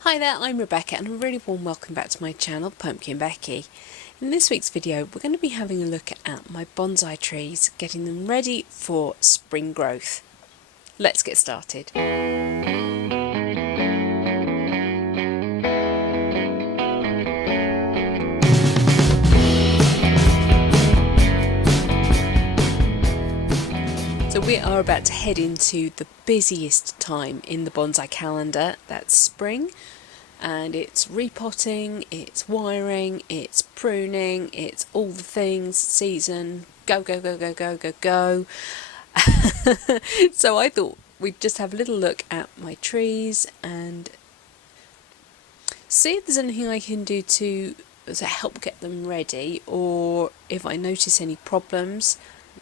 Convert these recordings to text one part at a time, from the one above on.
Hi there, I'm Rebecca and a really warm welcome back to my channel, PumpkinBecki. In this week's video we're going to be having a look at my bonsai trees, getting them ready for spring growth. Let's get started. So we are about to head into the busiest time in the bonsai calendar, that's spring. And it's repotting, it's wiring, it's pruning, it's all the things, season, go, go, go, go, go, go, go. So I thought we'd just have a little look at my trees and see if there's anything I can do to help get them ready, or if I notice any problems,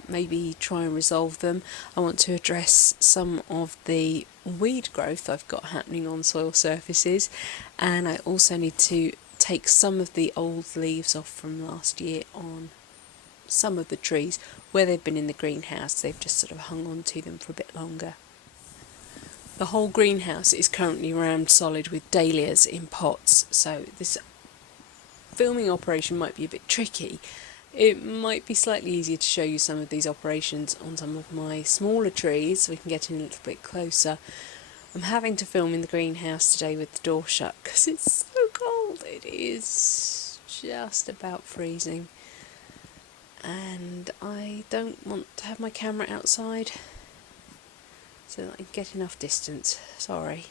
maybe try and resolve them. I want to address some of the weed growth I've got happening on soil surfaces, and I also need to take some of the old leaves off from last year on some of the trees where they've been in the greenhouse. They've just sort of hung on to them for a bit longer. The whole greenhouse is currently rammed solid with dahlias in pots, so this filming operation might be a bit tricky. It might be slightly easier to show you some of these operations on some of my smaller trees so we can get in a little bit closer. I'm having to film in the greenhouse today with the door shut because it's so cold. It is just about freezing and I don't want to have my camera outside so that I can get enough distance. Sorry.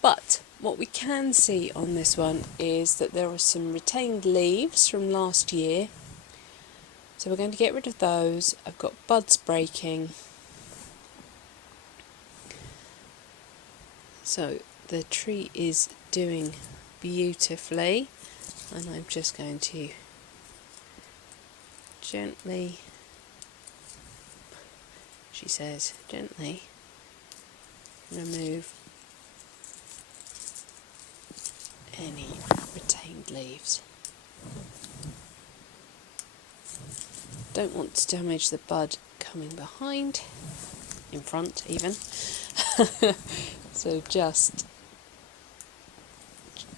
But what we can see on this one is that there are some retained leaves from last year. So we're going to get rid of those. I've got buds breaking. So the tree is doing beautifully, and I'm just going to gently, she says, gently remove any retained leaves. Don't want to damage the bud coming behind, in front even, so just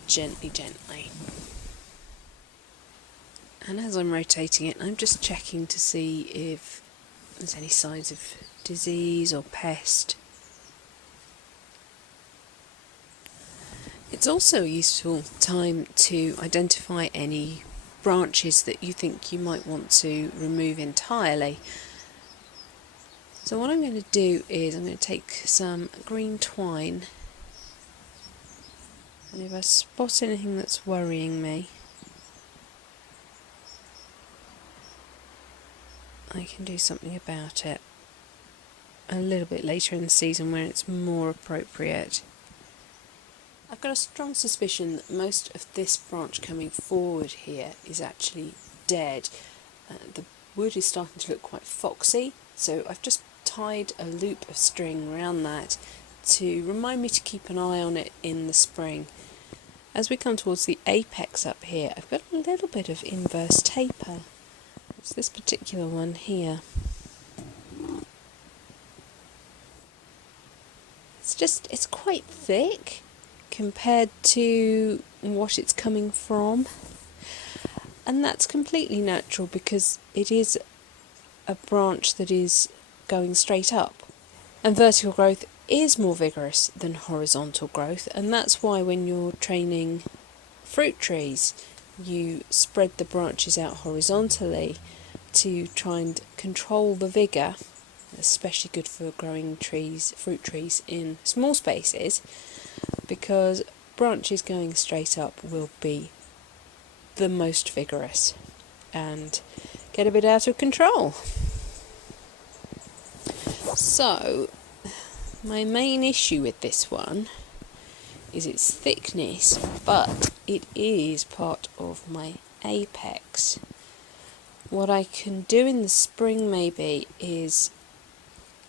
gently. And as I'm rotating it, I'm just checking to see if there's any signs of disease or pest. It's also a useful time to identify any branches that you think you might want to remove entirely. So what I'm going to do is I'm going to take some green twine, and if I spot anything that's worrying me, I can do something about it a little bit later in the season when it's more appropriate. I've got a strong suspicion that most of this branch coming forward here is actually dead. The wood is starting to look quite foxy, so I've just tied a loop of string around that to remind me to keep an eye on it in the spring. As we come towards the apex up here, I've got a little bit of inverse taper. It's this particular one here. It's quite thick compared to what it's coming from, and that's completely natural because it is a branch that is going straight up, and vertical growth is more vigorous than horizontal growth, and that's why when you're training fruit trees you spread the branches out horizontally to try and control the vigour. Especially good for growing fruit trees in small spaces, because branches going straight up will be the most vigorous and get a bit out of control. So my main issue with this one is its thickness, but it is part of my apex. What I can do in the spring maybe is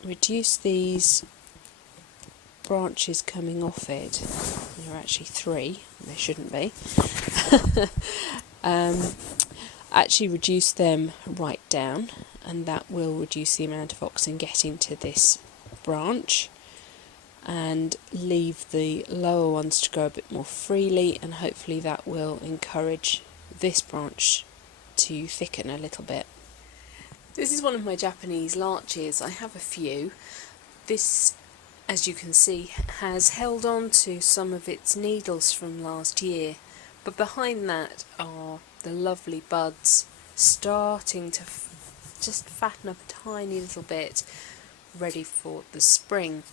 reduce these branches coming off it. There are actually 3, there shouldn't be. Actually reduce them right down, and that will reduce the amount of oxygen getting to this branch. and leave the lower ones to grow a bit more freely, and hopefully that will encourage this branch to thicken a little bit. This is one of my Japanese larches. I have a few. This, as you can see, has held on to some of its needles from last year, but behind that are the lovely buds starting to just fatten up a tiny little bit, ready for the spring.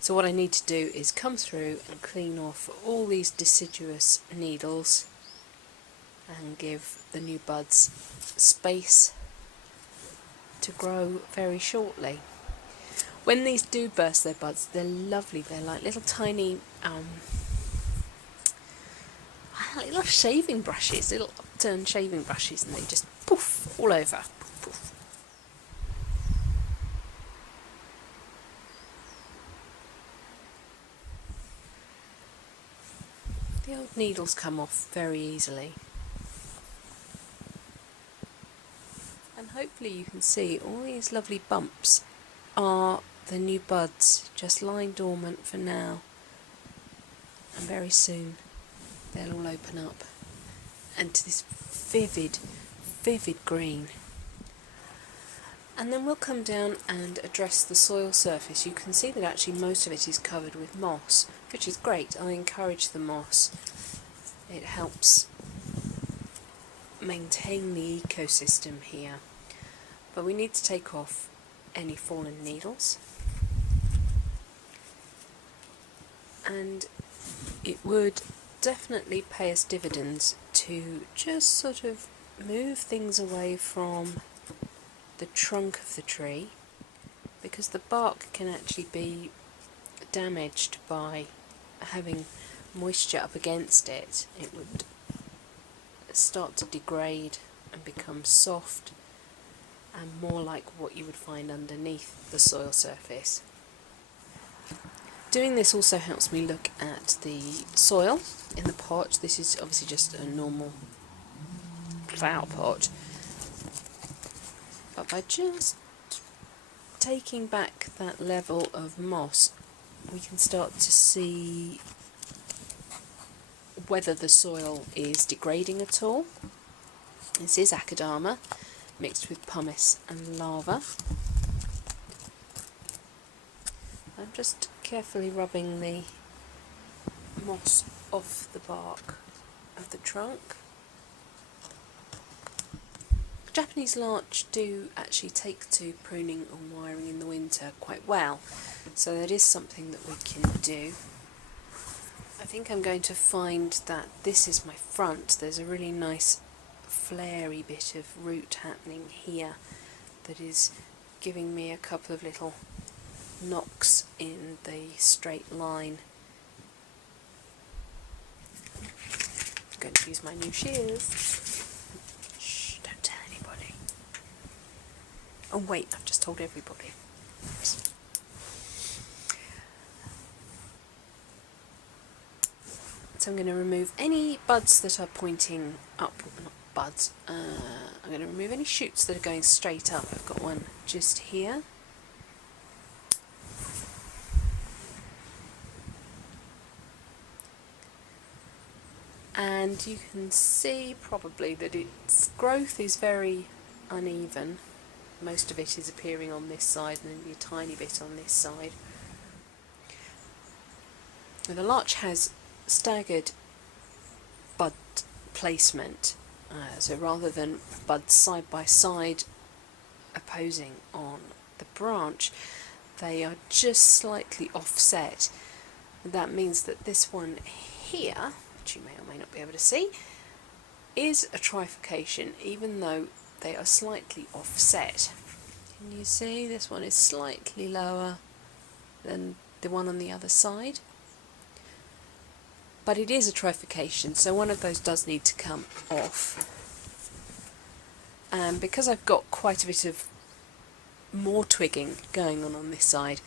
So what I need to do is come through and clean off all these deciduous needles and give the new buds space to grow very shortly. When these do burst their buds, they're lovely. They're like little tiny little shaving brushes, little upturned shaving brushes, and they just poof all over. Poof, poof. The old needles come off very easily. And hopefully you can see all these lovely bumps are the new buds just lying dormant for now, and very soon they'll all open up into this vivid green. And then we'll come down and address the soil surface. You can see that actually most of it is covered with moss, which is great. I encourage the moss. It helps maintain the ecosystem here. But we need to take off any fallen needles. And it would definitely pay us dividends to just sort of move things away from the trunk of the tree, because the bark can actually be damaged by having moisture up against it. It would start to degrade and become soft and more like what you would find underneath the soil surface. Doing this also helps me look at the soil in the pot. This is obviously just a normal flower pot, but by just taking back that level of moss, we can start to see whether the soil is degrading at all. This is akadama mixed with pumice and lava. I'm just carefully rubbing the moss off the bark of the trunk. Japanese larch do actually take to pruning and wiring in the winter quite well, so that is something that we can do. I think I'm going to find that this is my front. There's a really nice flary bit of root happening here that is giving me a couple of little knocks in the straight line. I'm going to use my new shears. Shh, don't tell anybody. Oh wait, I've just told everybody. So I'm going to remove any buds that are pointing up, not buds, I'm going to remove any shoots that are going straight up. I've got one just here. And you can see probably that its growth is very uneven. Most of it is appearing on this side and only a tiny bit on this side. And the larch has staggered bud placement, so rather than buds side by side opposing on the branch, they are just slightly offset. That means that this one here, which you may or may not be able to see, is a trifurcation, even though they are slightly offset. Can you see this one is slightly lower than the one on the other side? But it is a trifurcation, so one of those does need to come off. And because I've got quite a bit of more twigging going on this side,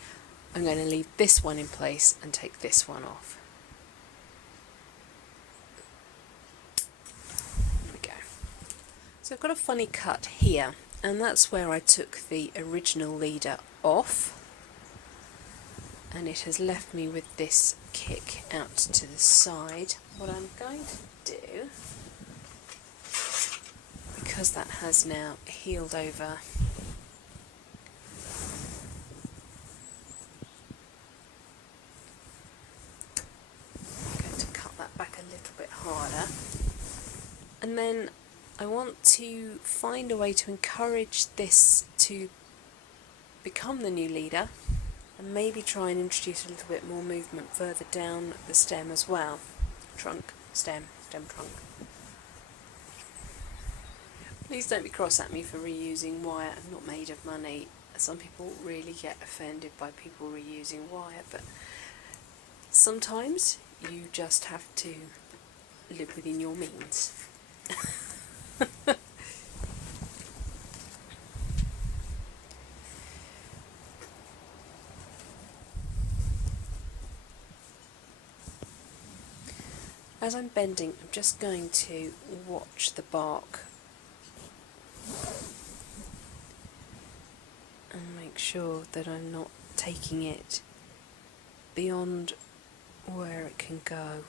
I'm going to leave this one in place and take this one off. There we go. So I've got a funny cut here, and that's where I took the original leader off. and it has left me with this kick out to the side. What I'm going to do, because that has now healed over, I'm going to cut that back a little bit harder, and then I want to find a way to encourage this to become the new leader, and maybe try and introduce a little bit more movement further down the stem as well. Trunk, stem, stem, trunk. Please don't be cross at me for reusing wire. I'm not made of money. Some people really get offended by people reusing wire, but sometimes you just have to live within your means. As I'm bending, I'm just going to watch the bark and make sure that I'm not taking it beyond where it can go.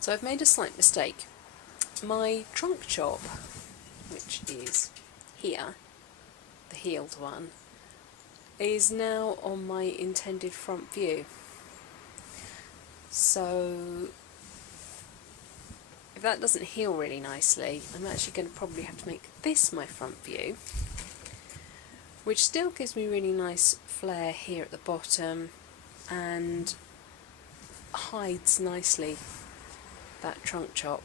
So I've made a slight mistake. My trunk chop, which is here, the healed one, is now on my intended front view. So if that doesn't heal really nicely, I'm actually going to probably have to make this my front view, which still gives me really nice flare here at the bottom and hides nicely that trunk chop.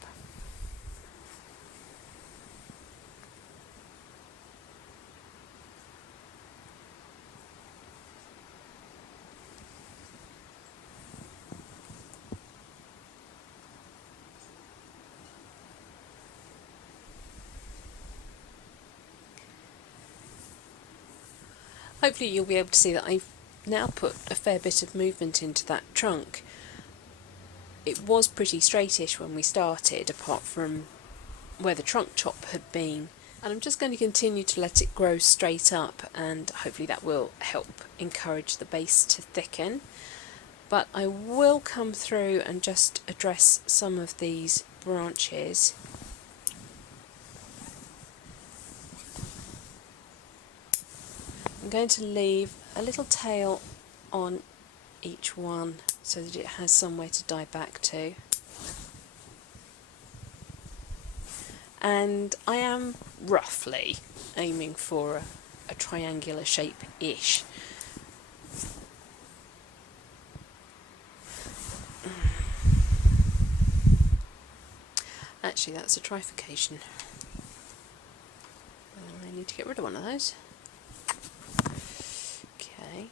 Hopefully you'll be able to see that I've now put a fair bit of movement into that trunk. It was pretty straightish when we started, apart from where the trunk chop had been, and I'm just going to continue to let it grow straight up, and hopefully that will help encourage the base to thicken. But I will come through and just address some of these branches. I'm going to leave a little tail on each one so that it has somewhere to die back to. And I am roughly aiming for a triangular shape-ish. Actually, that's a trifurcation. I need to get rid of one of those. Okay,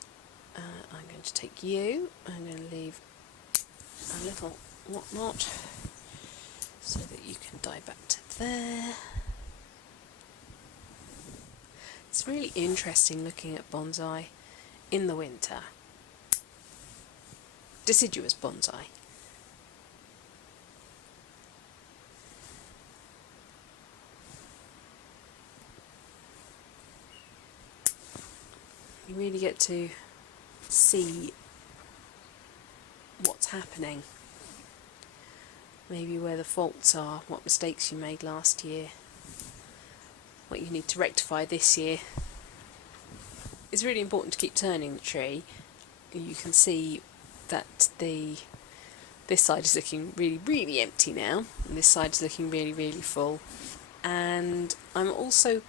I'm going to take you, I'm going to leave a little whatnot so that you can die back to there. It's really interesting looking at bonsai in the winter. Deciduous bonsai. You really get to see what's happening. Maybe where the faults are, what mistakes you made last year, what you need to rectify this year. It's really important to keep turning the tree. You can see that this side is looking really, really empty now, and this side is looking really, really full. And I'm also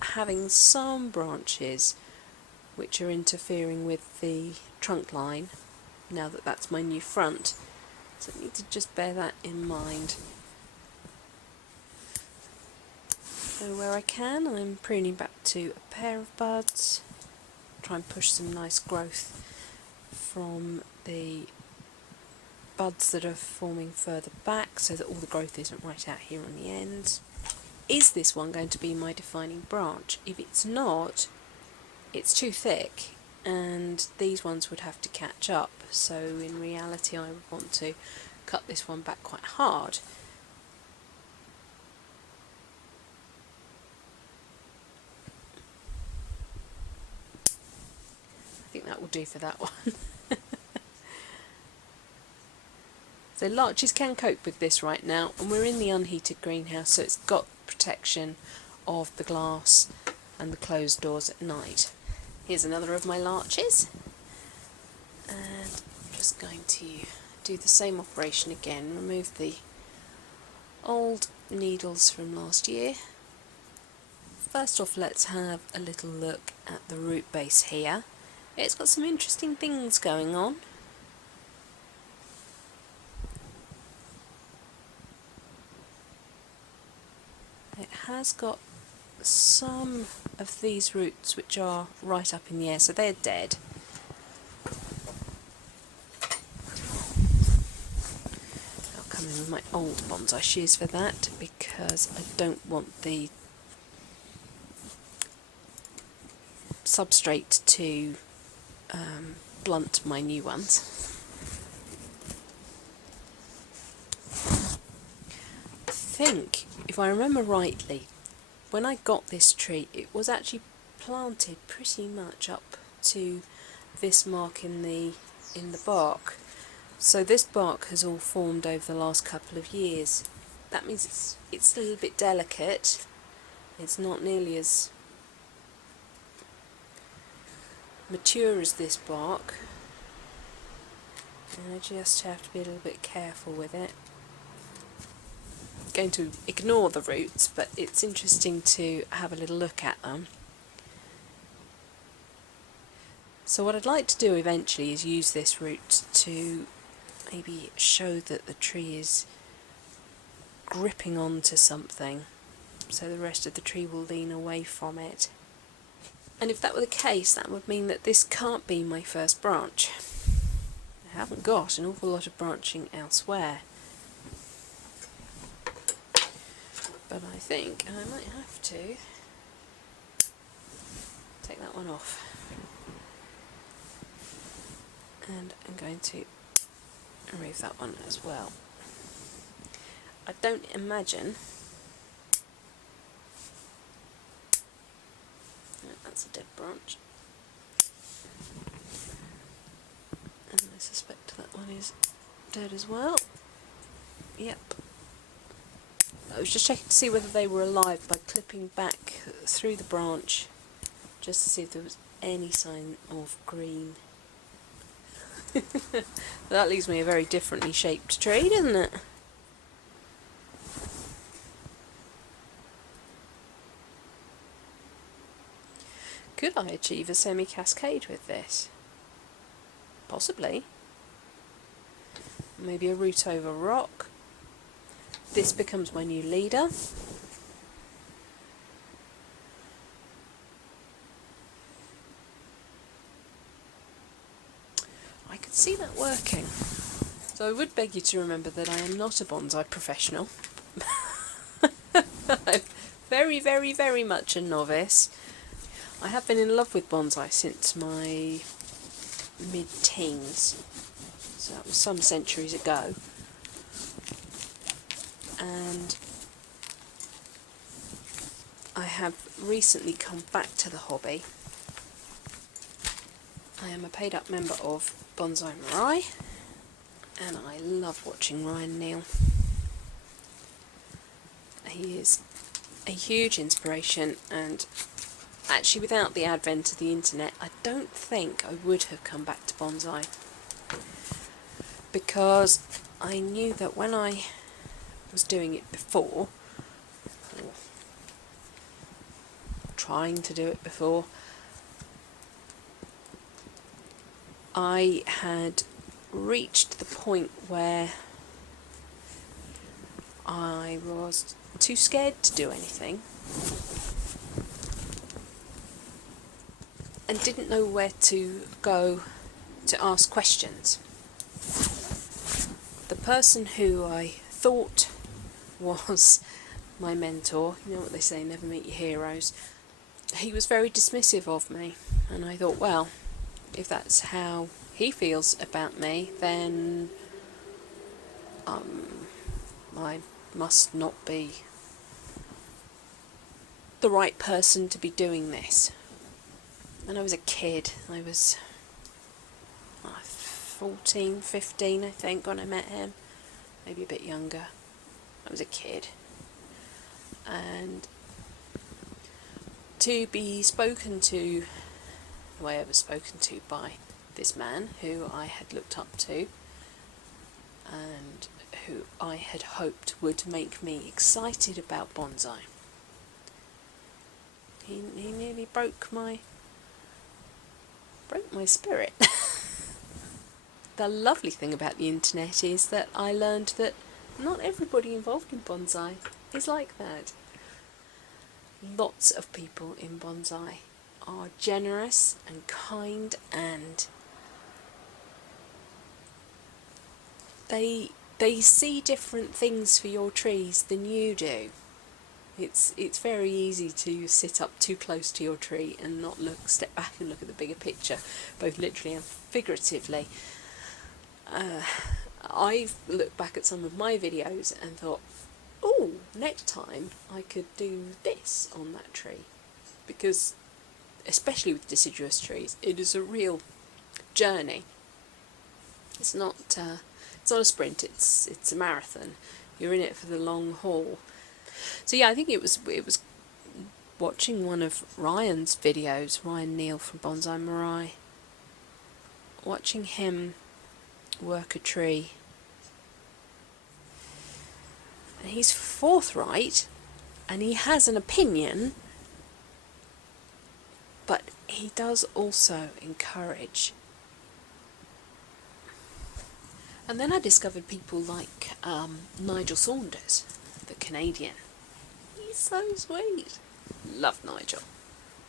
having some branches which are interfering with the trunk line, now that that's my new front. So I need to just bear that in mind. So where I can, I'm pruning back to a pair of buds, try and push some nice growth from the buds that are forming further back so that all the growth isn't right out here on the ends. Is this one going to be my defining branch? If it's not, it's too thick and these ones would have to catch up, so in reality I would want to cut this one back quite hard. I think that will do for that one. So larches can cope with this right now, and we're in the unheated greenhouse, so it's got protection of the glass and the closed doors at night. Here's another of my larches, and I'm just going to do the same operation again. Remove the old needles from last year. First off, let's have a little look at the root base here. It's got some interesting things going on. It has got some of these roots which are right up in the air, so they're dead. I'll come in with my old bonsai shears for that, because I don't want the substrate to blunt my new ones. I think, if I remember rightly, when I got this tree it was actually planted pretty much up to this mark in the bark, so this bark has all formed over the last couple of years. That means it's a little bit delicate. It's not nearly as mature as this bark, and I just have to be a little bit careful with it. Going to ignore the roots, but it's interesting to have a little look at them. So what I'd like to do eventually is use this root to maybe show that the tree is gripping onto something, so the rest of the tree will lean away from it. And if that were the case, that would mean that this can't be my first branch. I haven't got an awful lot of branching elsewhere, but I think I might have to take that one off, and I'm going to remove that one as well. I don't imagine, that's a dead branch, and I suspect that one is dead as well. Yep. I was just checking to see whether they were alive by clipping back through the branch, just to see if there was any sign of green. That leaves me a very differently shaped tree, doesn't it? Could I achieve a semi-cascade with this? Possibly. Maybe a root over rock. This becomes my new leader. I could see that working. So I would beg you to remember that I am not a bonsai professional. I'm very, very, very much a novice. I have been in love with bonsai since my mid-teens, so that was some centuries ago. And I have recently come back to the hobby. I am a paid up member of Bonsai Mirai, and I love watching Ryan Neal. He is a huge inspiration, and actually without the advent of the internet I don't think I would have come back to bonsai, because I knew that when I was doing it before, or trying to do it before, I had reached the point where I was too scared to do anything and didn't know where to go to ask questions. The person who I thought was my mentor, you know what they say, never meet your heroes, he was very dismissive of me, and I thought, well, if that's how he feels about me, then I must not be the right person to be doing this. When I was a kid, I was 14, 15 I think when I met him, maybe a bit younger. I was a kid, and to be spoken to the way I was spoken to by this man who I had looked up to and who I had hoped would make me excited about bonsai. He nearly broke my spirit. The lovely thing about the internet is that I learned that not everybody involved in bonsai is like that. Lots of people in bonsai are generous and kind, and they see different things for your trees than you do. It's very easy to sit up too close to your tree and not step back and look at the bigger picture, both literally and figuratively. I've looked back at some of my videos and thought, oh, next time I could do this on that tree, because especially with deciduous trees, it is a real journey. It's not a sprint. It's a marathon. You're in it for the long haul. So yeah, I think it was watching one of Ryan's videos, Ryan Neal from Bonsai Mirai, watching him work a tree, and he's forthright and he has an opinion, but he does also encourage. And then I discovered people like Nigel Saunders, the Canadian. He's so sweet. Love Nigel.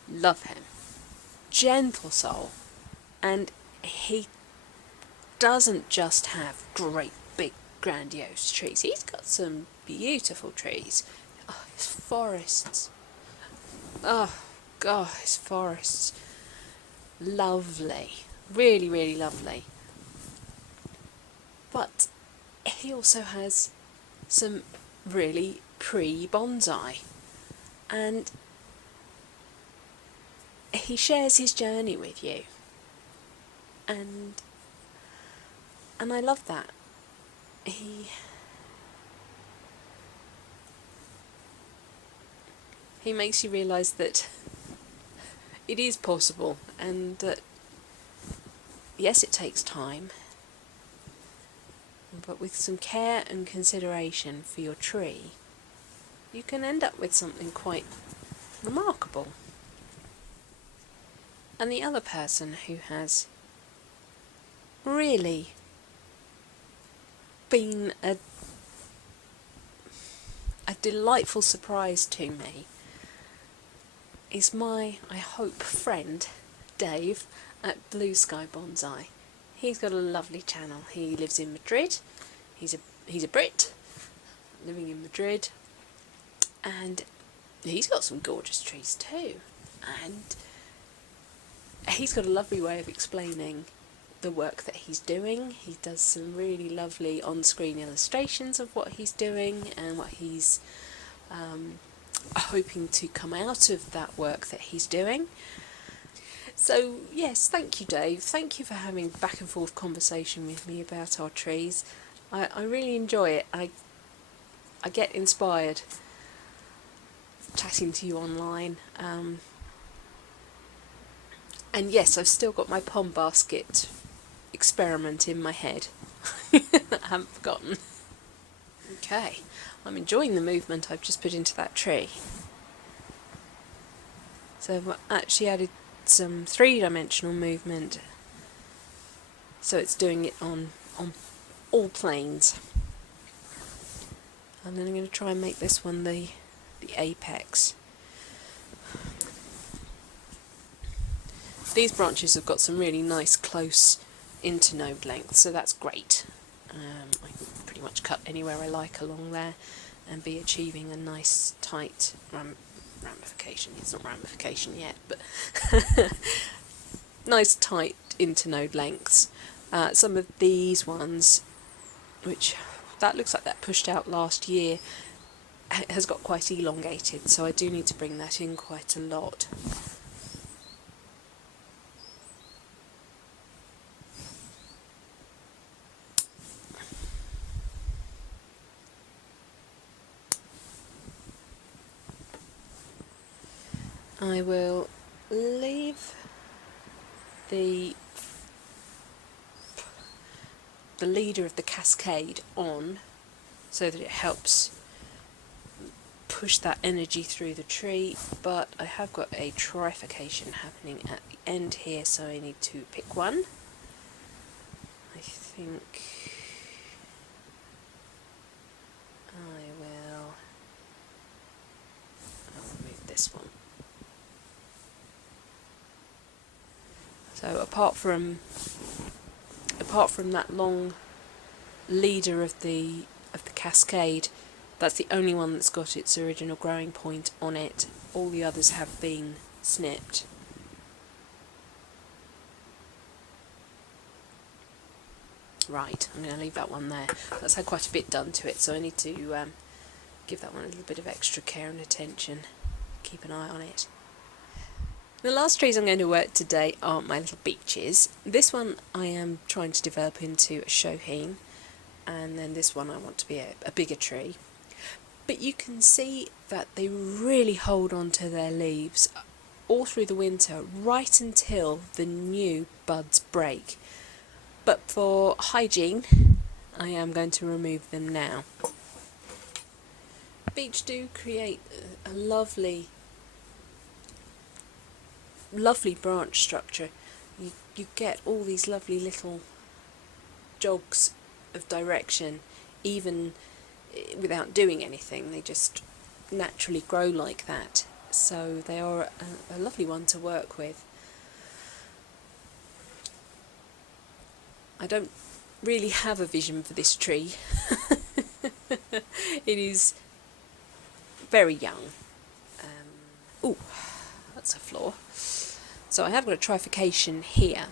Love him. Gentle soul. And he doesn't just have great big grandiose trees. He's got some beautiful trees. Oh, his forests. Oh God, his forests. Lovely. Really, really lovely. But he also has some really pre-bonsai, and he shares his journey with you, and I love that. He makes you realise that it is possible, and that yes, it takes time, but with some care and consideration for your tree, you can end up with something quite remarkable. And the other person who has really been a delightful surprise to me is my, I hope, friend Dave at Blue Sky Bonsai. He's got a lovely channel. He lives in Madrid. He's a Brit living in Madrid, and he's got some gorgeous trees too. And he's got a lovely way of explaining the work that he's doing. He does some really lovely on-screen illustrations of what he's doing and what he's hoping to come out of that work that he's doing. So yes, thank you, Dave. Thank you for having back and forth conversation with me about our trees. I really enjoy it. I get inspired chatting to you online. And yes, I've still got my pom basket experiment in my head. I haven't forgotten. Okay, I'm enjoying the movement I've just put into that tree. So I've actually added some three-dimensional movement, so it's doing it on all planes. And then I'm going to try and make this one the apex. These branches have got some really nice close internode length, so that's great. I can pretty much cut anywhere I like along there and be achieving a nice tight ramification. It's not ramification yet, but nice tight internode lengths. Some of these ones, which that looks like that pushed out last year, has got quite elongated, so I do need to bring that in quite a lot. I will leave the leader of the cascade on so that it helps push that energy through the tree, but I have got a trifurcation happening at the end here, so I need to pick one. I think I'll remove this one. So apart from that long leader of the cascade, that's the only one that's got its original growing point on it. All the others have been snipped. Right, I'm going to leave that one there. That's had quite a bit done to it, so I need to give that one a little bit of extra care and attention. Keep an eye on it. The last trees I'm going to work today are my little beeches. This one I am trying to develop into a shoheen, and then this one I want to be a bigger tree. But you can see that they really hold on to their leaves all through the winter, right until the new buds break. But for hygiene, I am going to remove them now. Beech do create a lovely branch structure. You get all these lovely little jogs of direction, even without doing anything. They just naturally grow like that, so they are a lovely one to work with. I don't really have a vision for this tree. It is very young. Oh, that's a flaw. So I have got a trifurcation here.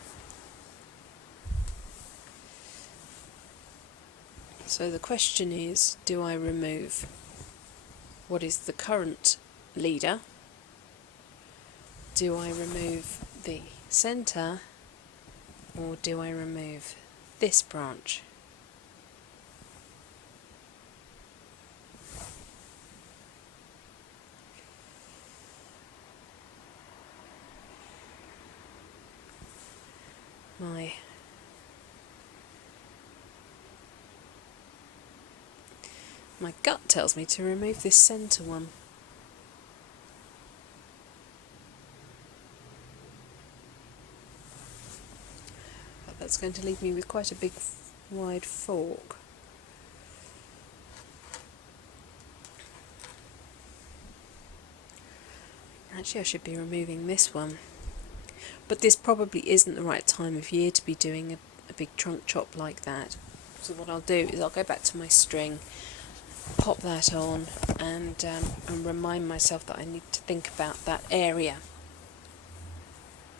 So the question is, do I remove what is the current leader? Do I remove the centre? Or do I remove this branch? My gut tells me to remove this centre one. But that's going to leave me with quite a big wide fork. Actually, I should be removing this one. But this probably isn't the right time of year to be doing a big trunk chop like that. So what I'll do is I'll go back to my string, pop that on, and remind myself that I need to think about that area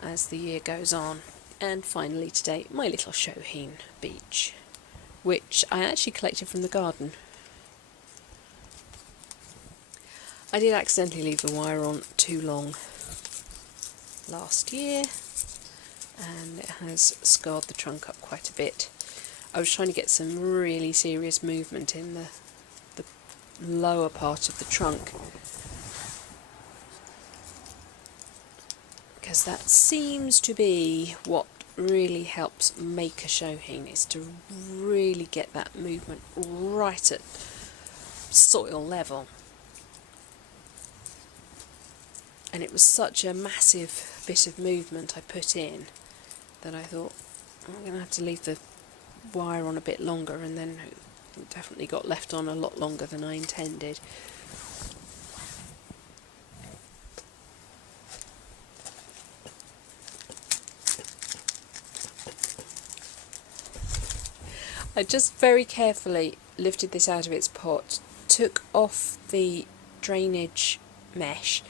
as the year goes on. And finally today, my little shoheen beech, which I actually collected from the garden. I did accidentally leave the wire on too long last year, and it has scarred the trunk up quite a bit. I was trying to get some really serious movement in the lower part of the trunk, because that seems to be what really helps make a shoheen, is to really get that movement right at soil level. And it was such a massive bit of movement I put in that I thought, I'm going to have to leave the wire on a bit longer, and then it definitely got left on a lot longer than I intended. I just very carefully lifted this out of its pot, took off the drainage mesh,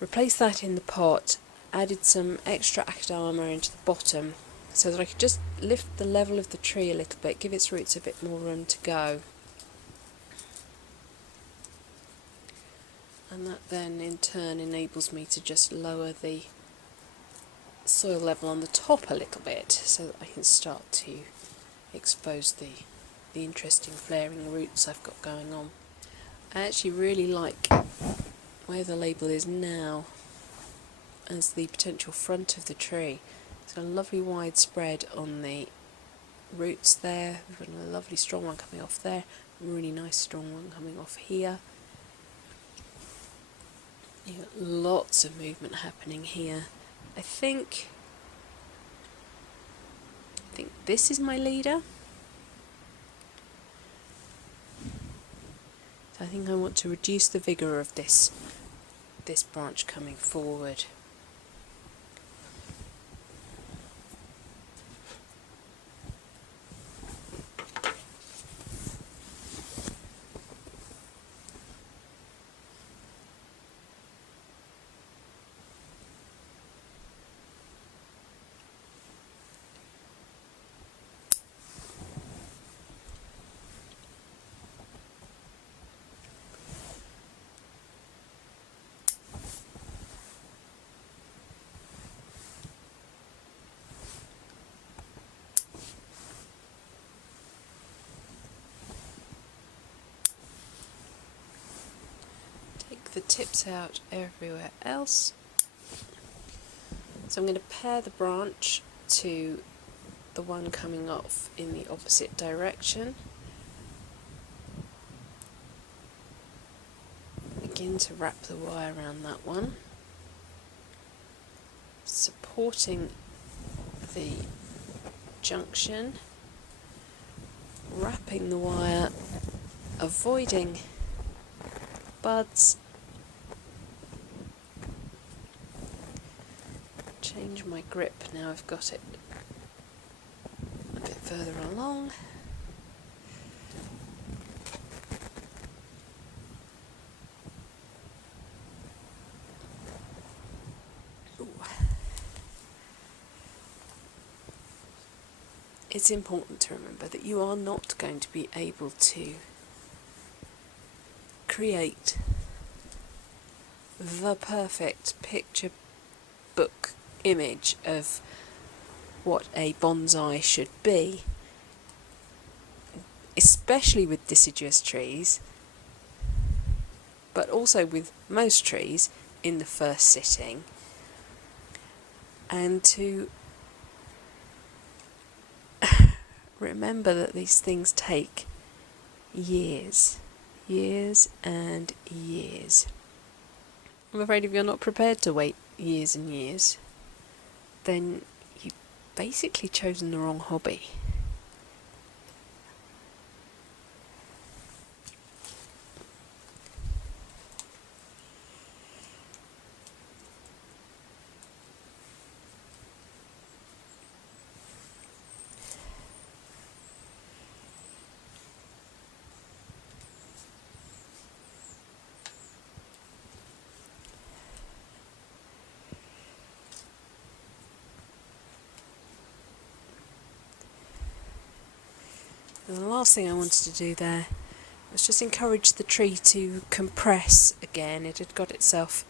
replaced that in the pot, added some extra akadama into the bottom so that I could just lift the level of the tree a little bit, give its roots a bit more room to go. And that then in turn enables me to just lower the soil level on the top a little bit so that I can start to expose the interesting flaring roots I've got going on. I actually really like where the label is now as the potential front of the tree. It's got a lovely wide spread on the roots there. We've got a lovely strong one coming off there, a really nice strong one coming off here. You've got lots of movement happening here. I think this is my leader. So I think I want to reduce the vigour of this branch coming forward. The tips out everywhere else. So I'm going to pair the branch to the one coming off in the opposite direction. Begin to wrap the wire around that one, supporting the junction, wrapping the wire, avoiding buds. Change my grip now I've got it a bit further along. Ooh. It's important to remember that you are not going to be able to create the perfect picture book image of what a bonsai should be, especially with deciduous trees, but also with most trees in the first sitting, and to remember that these things take years and years. I'm afraid if you're not prepared to wait years and years, then you've basically chosen the wrong hobby. And the last thing I wanted to do there was just encourage the tree to compress again. It had got itself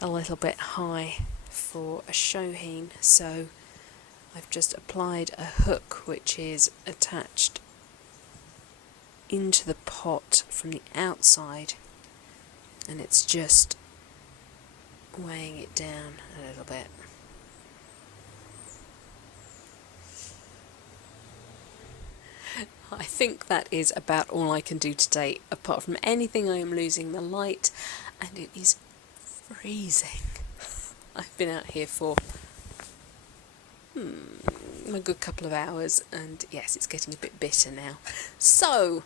a little bit high for a shohin, so I've just applied a hook which is attached into the pot from the outside, and it's just weighing it down a little bit. I think that is about all I can do today. Apart from anything, I am losing the light, and it is freezing. I've been out here for a good couple of hours, and yes, it's getting a bit bitter now. So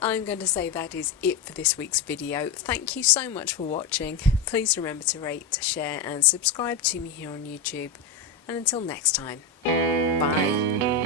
I'm going to say that is it for this week's video. Thank you so much for watching. Please remember to rate, share and subscribe to me here on YouTube. And until next time, bye.